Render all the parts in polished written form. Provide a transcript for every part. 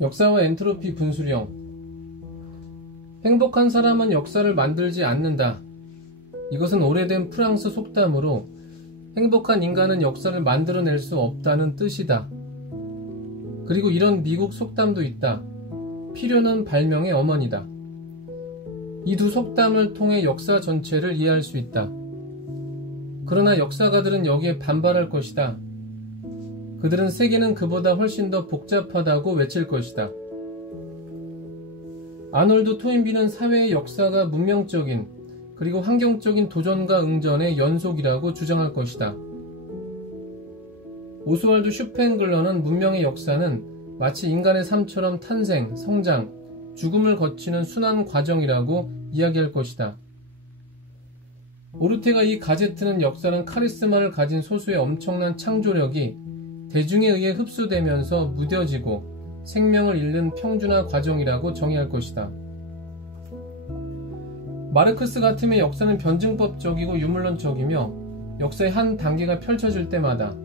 역사와 엔트로피 분수령. 행복한 사람은 역사를 만들지 않는다. 이것은 오래된 프랑스 속담으로 행복한 인간은 역사를 만들어낼 수 없다는 뜻이다. 그리고 이런 미국 속담도 있다. 필요는 발명의 어머니다. 이 두 속담을 통해 역사 전체를 이해할 수 있다. 그러나 역사가들은 여기에 반발할 것이다. 그들은 세계는 그보다 훨씬 더 복잡하다고 외칠 것이다. 아놀드 토인비는 사회의 역사가 문명적인 그리고 환경적인 도전과 응전의 연속이라고 주장할 것이다. 오스왈드 슈펜글러는 문명의 역사는 마치 인간의 삶처럼 탄생, 성장, 죽음을 거치는 순환 과정이라고 이야기할 것이다. 오르테가 이 가제트는 역사는 카리스마를 가진 소수의 엄청난 창조력이 대중에 의해 흡수되면서 무뎌지고 생명을 잃는 평준화 과정이라고 정의할 것이다. 마르크스 같으면 역사는 변증법적이고 유물론적이며 역사의 한 단계가 펼쳐질 때마다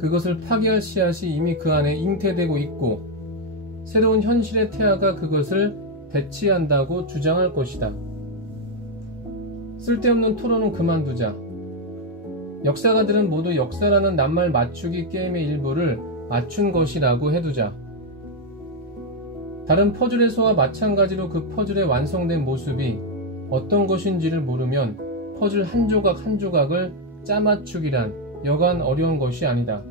그것을 파괴할 씨앗이 이미 그 안에 잉태되고 있고 새로운 현실의 태아가 그것을 배치한다고 주장할 것이다. 쓸데없는 토론은 그만두자. 역사가들은 모두 역사라는 낱말 맞추기 게임의 일부를 맞춘 것이라고 해두자. 다른 퍼즐에서와 마찬가지로 그 퍼즐의 완성된 모습이 어떤 것인지를 모르면 퍼즐 한 조각 한 조각을 짜맞추기란 여간 어려운 것이 아니다.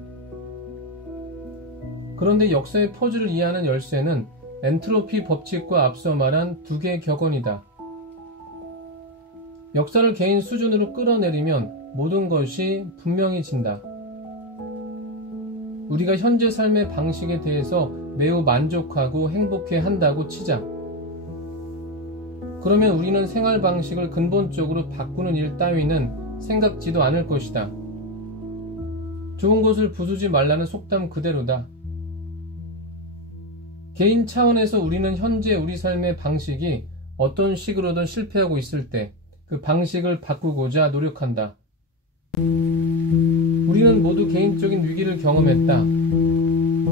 그런데 역사의 퍼즐을 이해하는 열쇠는 엔트로피 법칙과 앞서 말한 두 개의 격언이다. 역사를 개인 수준으로 끌어내리면 모든 것이 분명해진다. 우리가 현재 삶의 방식에 대해서 매우 만족하고 행복해 한다고 치자. 그러면 우리는 생활 방식을 근본적으로 바꾸는 일 따위는 생각지도 않을 것이다. 좋은 것을 부수지 말라는 속담 그대로다. 개인 차원에서 우리는 현재 우리 삶의 방식이 어떤 식으로든 실패하고 있을 때 그 방식을 바꾸고자 노력한다. 우리는 모두 개인적인 위기를 경험했다.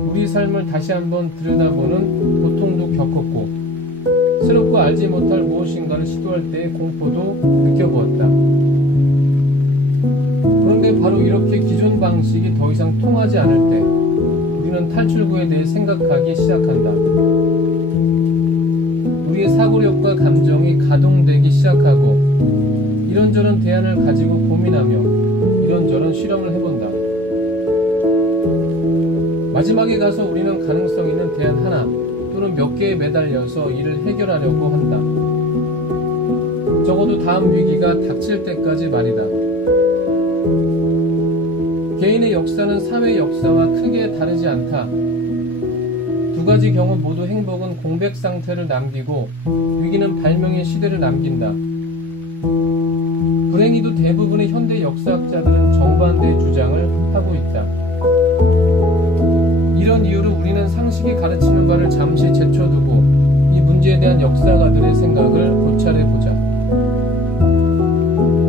우리 삶을 다시 한번 들여다보는 고통도 겪었고 새롭고 알지 못할 무엇인가를 시도할 때의 공포도 느껴보았다. 그런데 바로 이렇게 기존 방식이 더 이상 통하지 않을 때 우리는 탈출구에 대해 생각하기 시작한다. 우리의 사고력과 감정이 가동되기 시작하고 이런저런 대안을 가지고 고민하며 이런저런 실험을 해본다. 마지막에 가서 우리는 가능성 있는 대안 하나 또는 몇 개에 매달려서 이를 해결하려고 한다. 적어도 다음 위기가 닥칠 때까지 말이다. 개인의 역사는 사회 역사와 크게 다르지 않다. 두 가지 경우 모두 행복은 공백 상태를 남기고 위기는 발명의 시대를 남긴다. 불행히도 대부분의 현대 역사학자들은 정반대의 주장을 하고 있다. 이런 이유로 우리는 상식이 가르치는 바를 잠시 제쳐두고 이 문제에 대한 역사가들의 생각을 고찰해보자.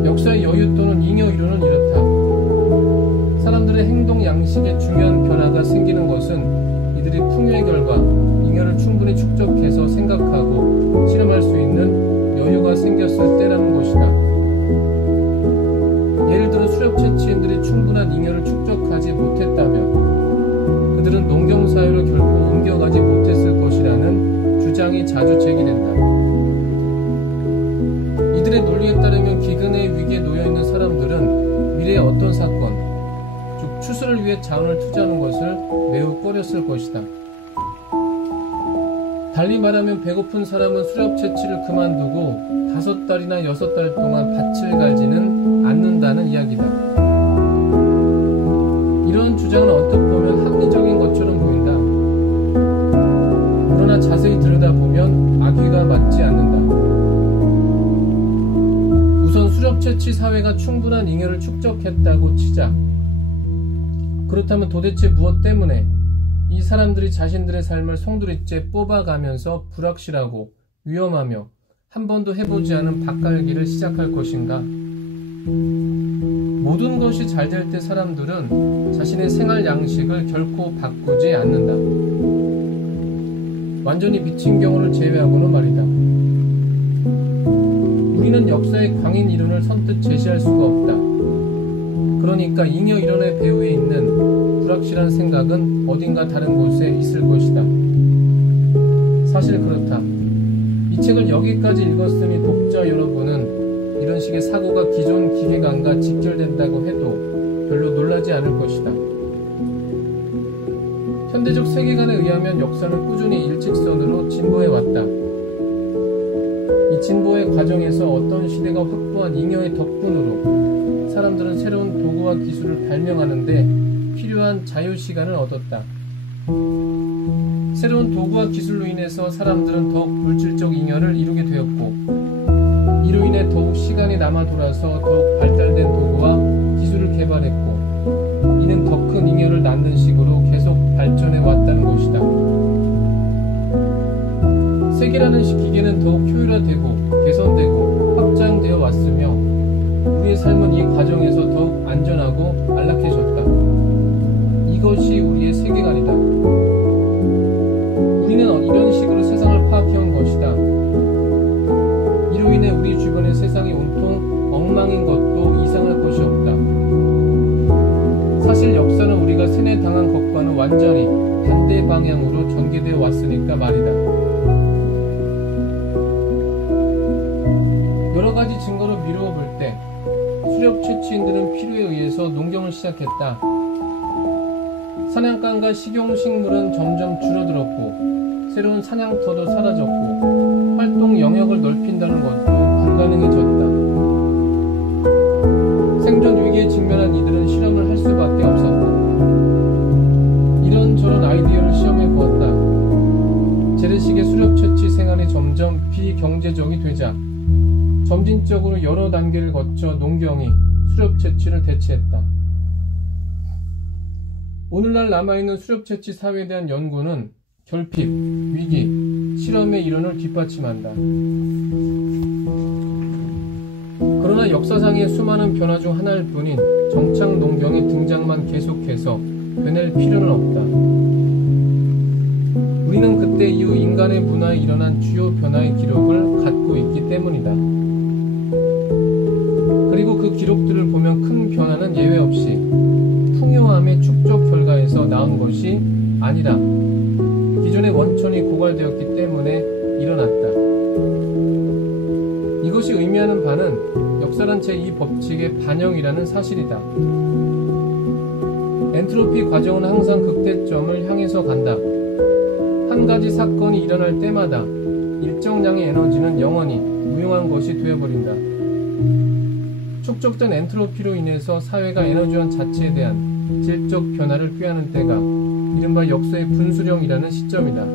역사의 여유 또는 잉여 이론은 이렇다. 사람들의 행동 양식에 중요한 변화가 생기는 것은 이들이 풍요의 결과 잉여를 충분히 축적해서 생각하고 실험할 수 있는 여유가 생겼을 때라는 것이다. 예를 들어 수렵 채취인들이 충분한 잉여를 축적하지 못했다면 그들은 농경사회로 결코 옮겨가지 못했을 것이라는 주장이 자주 제기된다. 이들의 논리에 따르면 기근의 위기에 놓여있는 사람들은 미래의 어떤 사건, 즉 추수를 위해 자원을 투자하는 것을 매우 꺼렸을 것이다. 달리 말하면 배고픈 사람은 수렵 채취를 그만두고 5달이나 6달 동안 밭을 갈지는 않는다는 이야기다. 이런 주장은 언뜻 보면 합리적인 것처럼 보인다. 그러나 자세히 들여다보면 악의가 맞지 않는다. 우선 수렵 채취 사회가 충분한 잉여를 축적했다고 치자. 그렇다면 도대체 무엇 때문에 이 사람들이 자신들의 삶을 송두리째 뽑아가면서 불확실하고 위험하며 한 번도 해보지 않은 밭갈기를 시작할 것인가? 모든 것이 잘 될 때 사람들은 자신의 생활 양식을 결코 바꾸지 않는다. 완전히 미친 경우를 제외하고는 말이다. 우리는 역사의 광인 이론을 선뜻 제시할 수가 없다. 그러니까 잉여 이론의 배후에 있는 불확실한 생각은 어딘가 다른 곳에 있을 것이다. 사실 그렇다. 이 책을 여기까지 읽었으니 독자 여러분은 이런 식의 사고가 기존 기계관과 직결된다고 해도 별로 놀라지 않을 것이다. 현대적 세계관에 의하면 역사는 꾸준히 일직선으로 진보해왔다. 이 진보의 과정에서 어떤 시대가 확보한 잉여의 덕분으로 사람들은 새로운 도구와 기술을 발명하는데 필요한 자유시간을 얻었다. 새로운 도구와 기술로 인해서 사람들은 더욱 물질적 잉여를 이루게 되었고, 이로 인해 더욱 시간이 남아 돌아서 더욱 발달된 도구와 기술을 개발했고, 이는 더 큰 잉여를 낳는 식으로 계속 발전해 왔다는 것이다. 세계라는 기계는 더욱 효율화되고 개선되고 확장되어 왔으며, 우리의 삶은 이 과정에서 더욱 안전하고 안락해졌다. 이것이 우리의 세계관이다. 우리는 이런 식으로 세상을 파악해온 것이다. 이로 인해 우리 주변의 세상이 온통 엉망인 것도 이상할 것이 없다. 사실 역사는 우리가 세뇌당한 것과는 완전히 반대 방향으로 전개되어 왔으니까 말이다. 여러 가지 증거로 미루어 볼 때 수렵 채취인들은 필요에 의해서 농경을 시작했다. 사냥감과 식용식물은 점점 줄어들었고, 새로운 사냥터도 사라졌고, 활동 영역을 넓힌다는 것도 불가능해졌다. 생존 위기에 직면한 이들은 실험을 할 수밖에 없었다. 이런저런 아이디어를 시험해 보았다. 재래식의 수렵 채취 생활이 점점 비경제적이 되자 점진적으로 여러 단계를 거쳐 농경이 수렵 채취를 대체했다. 오늘날 남아있는 수렵 채취 사회에 대한 연구는 결핍, 위기, 실험의 이론을 뒷받침한다. 그러나 역사상의 수많은 변화 중 하나일 뿐인 정착 농경의 등장만 계속해서 되뇌일 필요는 없다. 우리는 그때 이후 인간의 문화에 일어난 주요 변화의 기록을 갖고 있기 때문이다. 그리고 그 기록들을 보면 큰 변화는 예외 없이 풍요함의 축적 결과에서 나온 것이 아니라 기존의 원천이 고갈되었기 때문에 일어났다. 이것이 의미하는 바는 역사란 제2 법칙의 반영이라는 사실이다. 엔트로피 과정은 항상 극대점을 향해서 간다. 한 가지 사건이 일어날 때마다 일정량의 에너지는 영원히 무용한 것이 되어버린다. 축적된 엔트로피로 인해서 사회가 에너지원 자체에 대한 질적 변화를 꾀하는 때가 이른바 역사의 분수령이라는 시점이다.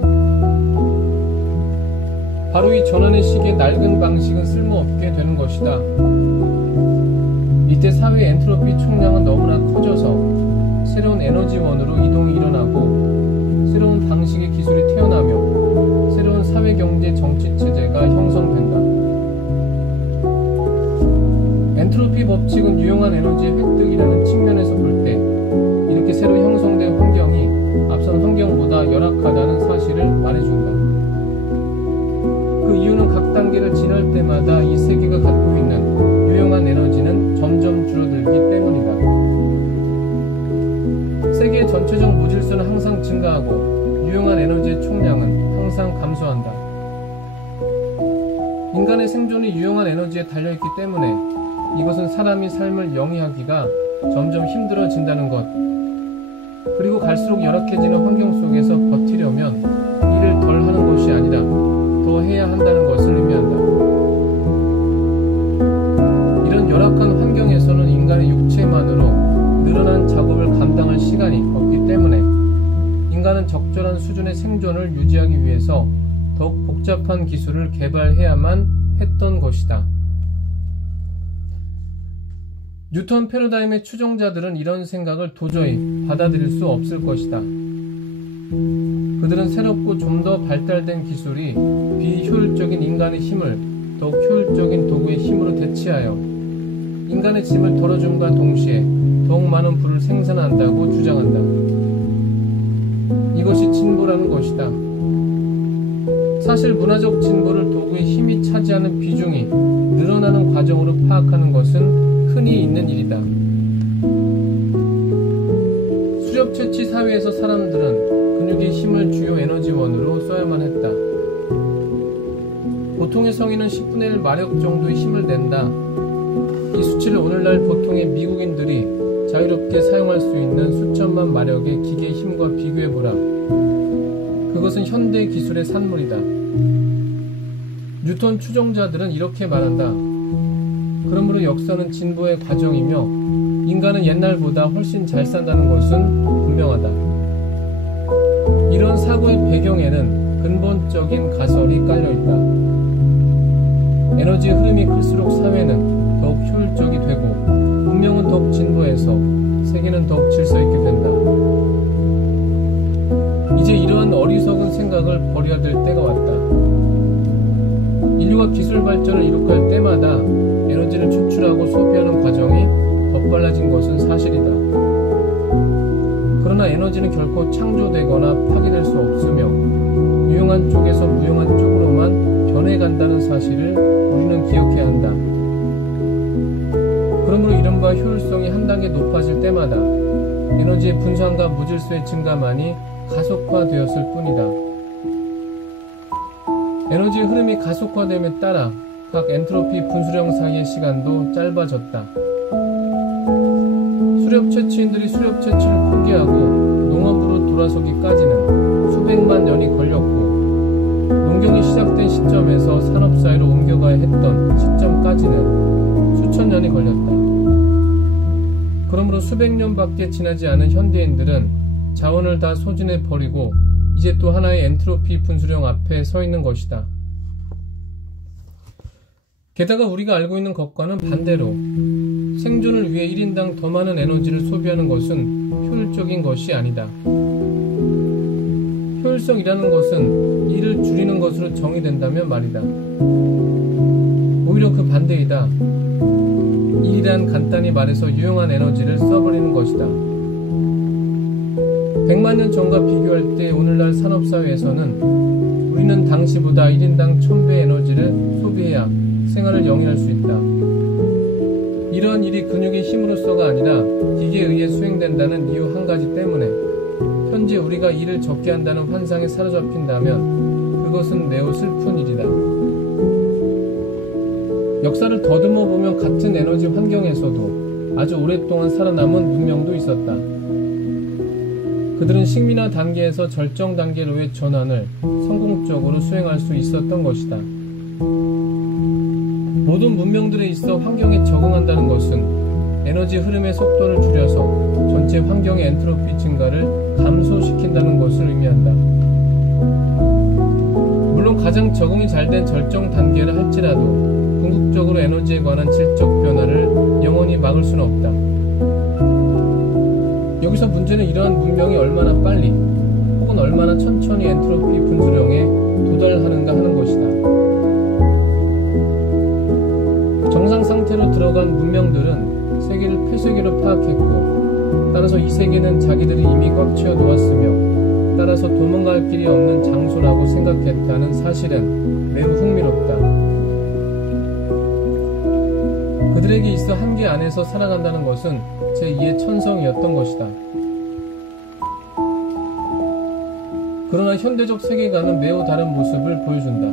바로 이 전환의 시기에 낡은 방식은 쓸모없게 되는 것이다. 이때 사회의 엔트로피 총량은 너무나 커져서 새로운 에너지원으로 이동이 일어나고 새로운 방식의 기술이 태어나며 새로운 사회경제 정치체제가 형성된다. 엔트로피 법칙은 유용한 에너지의 획득이라는 측면에서 볼 때 이렇게 새로 형성된 환경이 앞선 환경보다 열악하다는 사실을 말해준다. 그 이유는 각 단계를 지날 때마다 이 세계가 갖고 있는 유용한 에너지는 점점 줄어들기 때문이다. 세계의 전체적 무질서는 항상 증가하고 유용한 에너지의 총량은 항상 감소한다. 인간의 생존이 유용한 에너지에 달려있기 때문에 이것은 사람이 삶을 영위하기가 점점 힘들어진다는 것, 그리고 갈수록 열악해지는 환경 속에서 버티려면 일을 덜 하는 것이 아니라 더 해야 한다는 것을 의미한다. 이런 열악한 환경에서는 인간의 육체만으로 늘어난 작업을 감당할 시간이 없기 때문에 인간은 적절한 수준의 생존을 유지하기 위해서 더욱 복잡한 기술을 개발해야만 했던 것이다. 뉴턴 패러다임의 추종자들은 이런 생각을 도저히 받아들일 수 없을 것이다. 그들은 새롭고 좀 더 발달된 기술이 비효율적인 인간의 힘을 더욱 효율적인 도구의 힘으로 대체하여 인간의 짐을 덜어줌과 동시에 더욱 많은 부를 생산한다고 주장한다. 이것이 진보라는 것이다. 사실 문화적 진보를 도구의 힘이 차지하는 비중이 늘어나는 과정으로 파악하는 것은 흔히 있는 일이다. 수렵 채취 사회에서 사람들은 근육의 힘을 주요 에너지원으로 써야만 했다. 보통의 성인은 10분의 1 마력 정도의 힘을 낸다. 이 수치를 오늘날 보통의 미국인들이 자유롭게 사용할 수 있는 수천만 마력의 기계의 힘과 비교해보라. 그것은 현대 기술의 산물이다. 뉴턴 추종자들은 이렇게 말한다. 그러므로 역사는 진보의 과정이며 인간은 옛날보다 훨씬 잘 산다는 것은 분명하다. 이런 사고의 배경에는 근본적인 가설이 깔려있다. 에너지의 흐름이 클수록 사회는 더욱 효율적이 되고 문명은 더욱 진보해서 세계는 더욱 질서있게 된다. 이제 이러한 어리석은 생각을 버려야 될 때가 왔다. 인류가 기술 발전을 이룩할 때마다 에너지를 추출하고 소비하는 과정이 더 빨라진 것은 사실이다. 그러나 에너지는 결코 창조되거나 파괴될 수 없으며 유용한 쪽에서 무용한 쪽으로만 변해간다는 사실을 우리는 기억해야 한다. 그러므로 이른바 효율성이 한 단계 높아질 때마다 에너지의 분산과 무질서의 증가만이 가속화되었을 뿐이다. 에너지의 흐름이 가속화됨에 따라 각 엔트로피 분수령 사이의 시간도 짧아졌다. 수렵 채취인들이 수렵 채취를 포기하고 농업으로 돌아서기까지는 수백만 년이 걸렸고 농경이 시작된 시점에서 산업사회로 옮겨가야 했던 시점까지는 수천 년이 걸렸다. 그러므로 수백 년밖에 지나지 않은 현대인들은 자원을 다 소진해 버리고 이제 또 하나의 엔트로피 분수령 앞에 서 있는 것이다. 게다가 우리가 알고 있는 것과는 반대로 생존을 위해 1인당 더 많은 에너지를 소비하는 것은 효율적인 것이 아니다. 효율성이라는 것은 일을 줄이는 것으로 정의된다면 말이다. 오히려 그 반대이다. 일이란 간단히 말해서 유용한 에너지를 써버리는 것이다. 100만 년 전과 비교할 때 오늘날 산업사회에서는 우리는 당시보다 1인당 1000배의 에너지를 소비해야 생활을 영위할 수 있다. 이러한 일이 근육의 힘으로서가 아니라 기계에 의해 수행된다는 이유 한 가지 때문에 현재 우리가 일을 적게 한다는 환상에 사로잡힌다면 그것은 매우 슬픈 일이다. 역사를 더듬어 보면 같은 에너지 환경에서도 아주 오랫동안 살아남은 문명도 있었다. 그들은 식민화 단계에서 절정 단계로의 전환을 성공적으로 수행할 수 있었던 것이다. 모든 문명들에 있어 환경에 적응한다는 것은 에너지 흐름의 속도를 줄여서 전체 환경의 엔트로피 증가를 감소시킨다는 것을 의미한다. 물론 가장 적응이 잘 된 절정 단계라 할지라도 궁극적으로 에너지에 관한 질적 변화를 영원히 막을 수는 없다. 여기서 문제는 이러한 문명이 얼마나 빨리 혹은 얼마나 천천히 엔트로피 분수령에 도달하는가 하는 것이다. 정상 상태로 들어간 문명들은 세계를 폐쇄계로 파악했고 따라서 이 세계는 자기들이 이미 꽉 채워 놓았으며 따라서 도망갈 길이 없는 장소라고 생각했다는 사실은 매우 흥미롭다. 그들에게 있어 한계 안에서 살아간다는 것은 제2의 천성이었던 것이다. 그러나 현대적 세계관은 매우 다른 모습을 보여준다.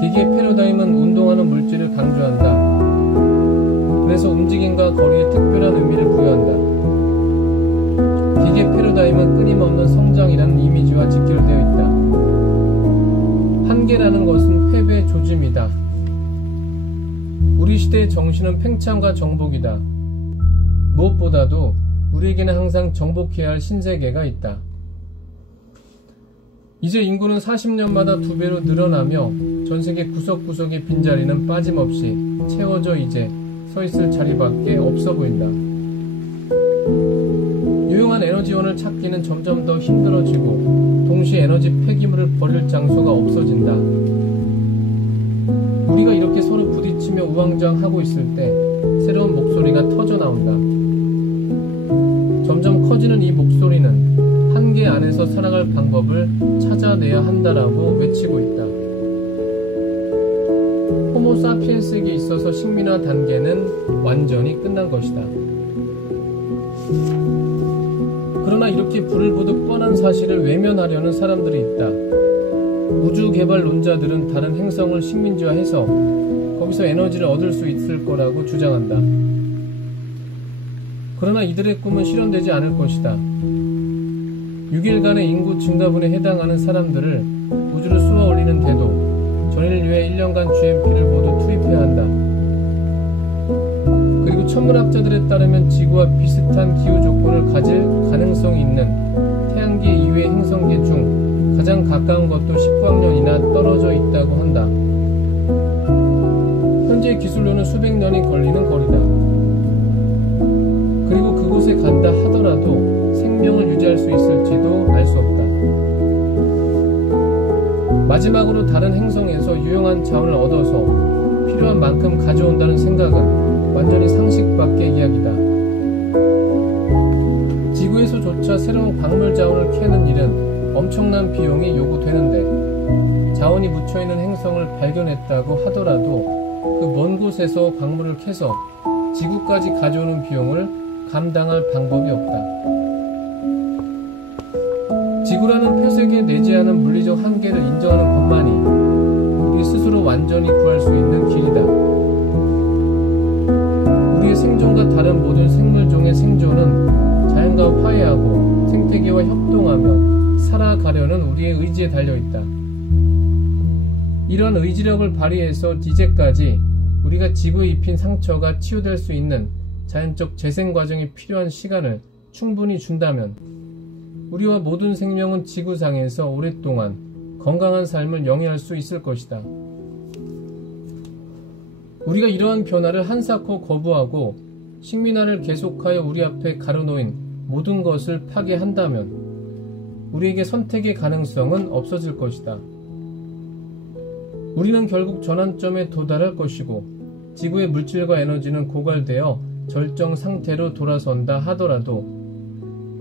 기계의 패러다임은 운동하는 물질을 강조한다. 그래서 움직임과 거리에 특별한 의미를 부여한다. 기계 패러다임은 끊임없는 성장이라는 이미지와 직결되어 있다. 한계라는 것은 패배의 조짐이다. 우리 시대의 정신은 팽창과 정복이다. 무엇보다도 우리에게는 항상 정복해야 할 신세계가 있다. 이제 인구는 40년마다 2배로 늘어나며 전세계 구석구석의 빈자리는 빠짐없이 채워져 이제 서있을 자리밖에 없어 보인다. 유용한 에너지원을 찾기는 점점 더 힘들어지고 동시에 에너지 폐기물을 버릴 장소가 없어진다. 우리가 이렇게 서로 부딪히며 우왕좌왕하고 있을 때 새로운 목소리가 터져 나온다. 점점 커지는 이 목소리는 한계 안에서 살아갈 방법을 찾아내야 한다라고 외치고 있다. 호모 사피엔스에게 있어서 식민화 단계는 완전히 끝난 것이다. 그러나 이렇게 불을 보듯 뻔한 사실을 외면하려는 사람들이 있다. 우주개발론자들은 다른 행성을 식민지화해서 거기서 에너지를 얻을 수 있을 거라고 주장한다. 그러나 이들의 꿈은 실현되지 않을 것이다. 6일간의 인구 증가분에 해당하는 사람들을 우주로 쏘아 올리는 데도 전인류의 1년간 GMP를 모두 투입해야 한다. 그리고 천문학자들에 따르면 지구와 비슷한 기후 조건을 가질 가능성이 있는 태양계 이외의 행성계 중 가장 가까운 것도 19광년이나 떨어져 있다고 한다. 현재 기술로는 수백 년이 걸리는 거리다. 그리고 그곳에 간다 하더라도 생명을 유지할 수 있을지도 알 수 없다. 마지막으로 다른 행성에서 유용한 자원을 얻어서 필요한 만큼 가져온다는 생각은 완전히 상식 밖의 이야기다. 지구에서조차 새로운 광물 자원을 캐는 일은 엄청난 비용이 요구되는데 자원이 묻혀있는 행성을 발견했다고 하더라도 그 먼 곳에서 광물을 캐서 지구까지 가져오는 비용을 감당할 방법이 없다. 지구라는 표색에 내재하는 물리적 한계를 인정하는 것만이 우리 스스로 완전히 구할 수 있는 길이다. 우리의 생존과 다른 모든 생물종의 생존은 자연과 화해하고 생태계와 협동하며 살아가려는 우리의 의지에 달려있다. 이런 의지력을 발휘해서 이제까지 우리가 지구에 입힌 상처가 치유될 수 있는 자연적 재생 과정이 필요한 시간을 충분히 준다면 우리와 모든 생명은 지구상에서 오랫동안 건강한 삶을 영위할 수 있을 것이다. 우리가 이러한 변화를 한사코 거부하고 식민화를 계속하여 우리 앞에 가로놓인 모든 것을 파괴한다면 우리에게 선택의 가능성은 없어질 것이다. 우리는 결국 전환점에 도달할 것이고 지구의 물질과 에너지는 고갈되어 절정 상태로 돌아선다 하더라도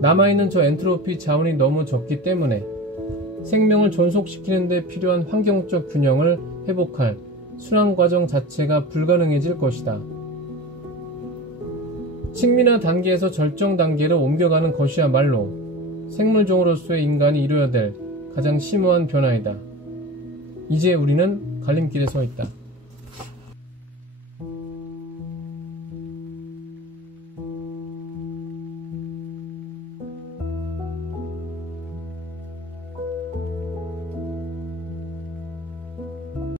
남아있는 저 엔트로피 자원이 너무 적기 때문에 생명을 존속시키는 데 필요한 환경적 균형을 회복할 순환 과정 자체가 불가능해질 것이다. 식민화 단계에서 절정 단계로 옮겨가는 것이야말로 생물종으로서의 인간이 이루어야 될 가장 심오한 변화이다. 이제 우리는 갈림길에 서 있다.